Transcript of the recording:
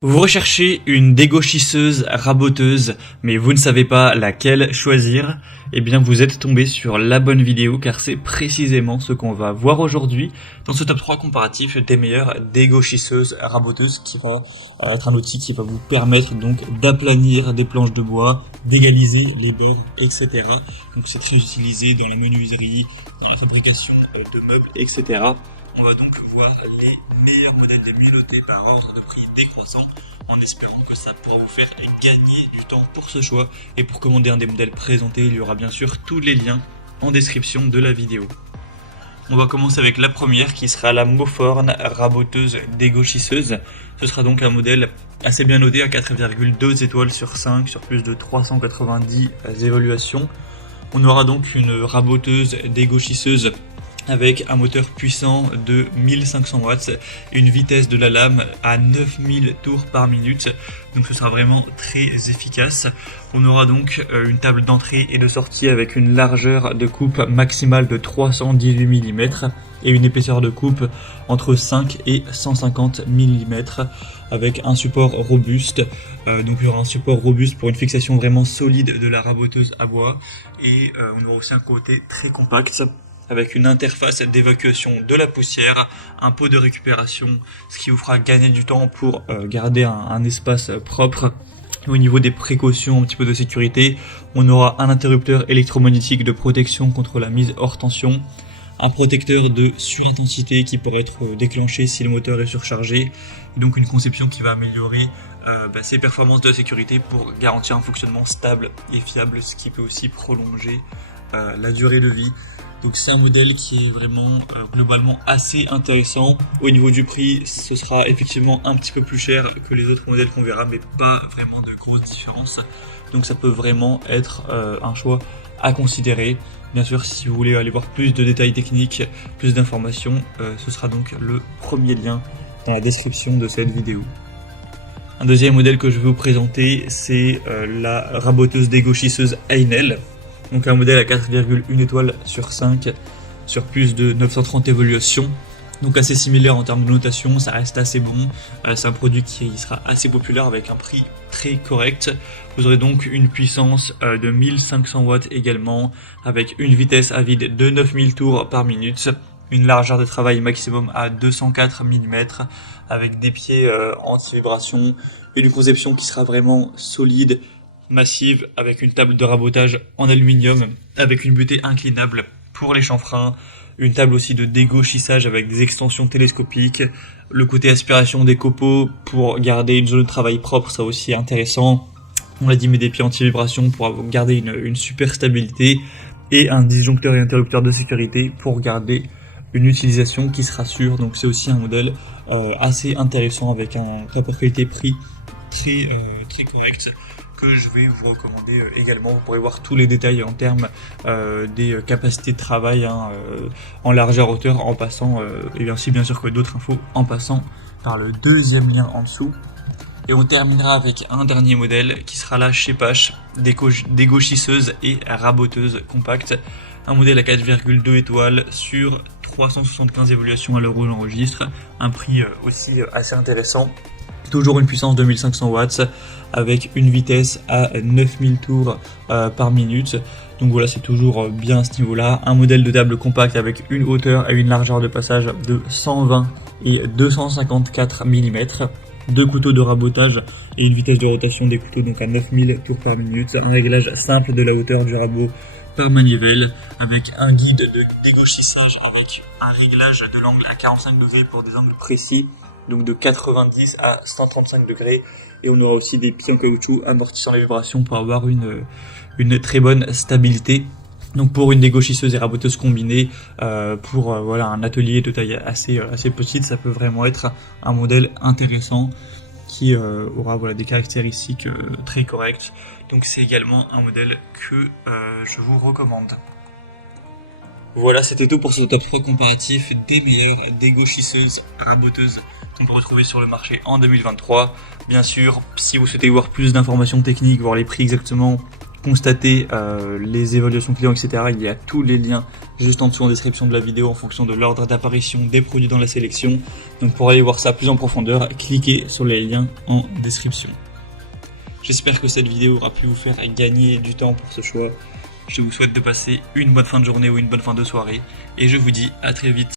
Vous recherchez une dégauchisseuse raboteuse, mais vous ne savez pas laquelle choisir? Eh bien, vous êtes tombé sur la bonne vidéo, car c'est précisément ce qu'on va voir aujourd'hui dans ce top 3 comparatif des meilleures dégauchisseuses raboteuses, qui va être un outil qui va vous permettre donc d'aplanir des planches de bois, d'égaliser les bords, etc. Donc c'est très utilisé dans la menuiserie, dans la fabrication de meubles, etc. On va donc voir les meilleurs modèles des mieux-notés par ordre de prix décroissant, en espérant que ça pourra vous faire gagner du temps pour ce choix. Et pour commander un des modèles présentés, il y aura bien sûr tous les liens en description de la vidéo. On va commencer avec la première qui sera la Moforn raboteuse dégauchisseuse. Ce sera donc un modèle assez bien noté à 4,2 étoiles sur 5 sur plus de 390 évaluations. On aura donc une raboteuse dégauchisseuse avec un moteur puissant de 1500 watts et une vitesse de la lame à 9000 tours par minute. Donc ce sera vraiment très efficace. On aura donc une table d'entrée et de sortie avec une largeur de coupe maximale de 318 mm et une épaisseur de coupe entre 5 et 150 mm avec un support robuste. Donc il y aura un support robuste pour une fixation vraiment solide de la raboteuse à bois et on aura aussi un côté très compact avec une interface d'évacuation de la poussière, un pot de récupération, ce qui vous fera gagner du temps pour garder un espace propre. Au niveau des précautions, un petit peu de sécurité, on aura un interrupteur électromagnétique de protection contre la mise hors tension, un protecteur de surintensité qui pourrait être déclenché si le moteur est surchargé, et donc une conception qui va améliorer ses performances de sécurité pour garantir un fonctionnement stable et fiable, ce qui peut aussi prolonger la durée de vie. Donc c'est un modèle qui est vraiment globalement assez intéressant. Au niveau du prix, ce sera effectivement un petit peu plus cher que les autres modèles qu'on verra, mais pas vraiment de grosses différences. Donc ça peut vraiment être un choix à considérer. Bien sûr, si vous voulez aller voir plus de détails techniques, plus d'informations, ce sera donc le premier lien dans la description de cette vidéo. Un deuxième modèle que je vais vous présenter, c'est la raboteuse dégauchisseuse Einel. Donc un modèle à 4,1 étoiles sur 5 sur plus de 930 évaluations. Donc assez similaire en termes de notation, ça reste assez bon. C'est un produit qui sera assez populaire avec un prix très correct. Vous aurez donc une puissance de 1500 watts également, avec une vitesse à vide de 9000 tours par minute, une largeur de travail maximum à 204 mm, avec des pieds anti-vibration, et une conception qui sera vraiment solide, massive, avec une table de rabotage en aluminium, avec une butée inclinable pour les chanfreins, une table aussi de dégauchissage avec des extensions télescopiques, le côté aspiration des copeaux pour garder une zone de travail propre, ça aussi intéressant. On l'a dit, mais des pieds anti-vibration pour garder une super stabilité, et un disjoncteur et interrupteur de sécurité pour garder une utilisation qui sera sûre. Donc c'est aussi un modèle assez intéressant avec un rapport qualité-prix très correct, que je vais vous recommander également. Vous pourrez voir tous les détails en termes des capacités de travail en largeur, hauteur, en passant, et ainsi bien sûr que d'autres infos, en passant par le deuxième lien en dessous. Et on terminera avec un dernier modèle qui sera la Shepash dégauchisseuse et raboteuse compacte. Un modèle à 4,2 étoiles sur 375 évaluations à l'heure où j'enregistre. Un prix aussi assez intéressant. Toujours une puissance de 1500 watts avec une vitesse à 9000 tours par minute. Donc voilà, c'est toujours bien à ce niveau-là. Un modèle de table compacte avec une hauteur et une largeur de passage de 120 et 254 mm. Deux couteaux de rabotage et une vitesse de rotation des couteaux donc à 9000 tours par minute. Un réglage simple de la hauteur du rabot par manivelle, avec un guide de dégauchissage avec un réglage de l'angle à 45 degrés pour des angles précis, donc de 90 à 135 degrés, et on aura aussi des pieds en caoutchouc amortissant les vibrations pour avoir une très bonne stabilité. Donc pour une dégauchisseuse et raboteuse combinée, pour un atelier de taille assez petite, ça peut vraiment être un modèle intéressant qui aura des caractéristiques très correctes. Donc c'est également un modèle que je vous recommande. Voilà, c'était tout pour ce top 3 comparatif des meilleures dégauchisseuses raboteuses qu'on peut retrouver sur le marché en 2023. Bien sûr, si vous souhaitez voir plus d'informations techniques, voir les prix exactement, constater les évaluations clients, etc., il y a tous les liens juste en dessous en description de la vidéo en fonction de l'ordre d'apparition des produits dans la sélection. Donc pour aller voir ça plus en profondeur, cliquez sur les liens en description. J'espère que cette vidéo aura pu vous faire gagner du temps pour ce choix. Je vous souhaite de passer une bonne fin de journée ou une bonne fin de soirée et je vous dis à très vite.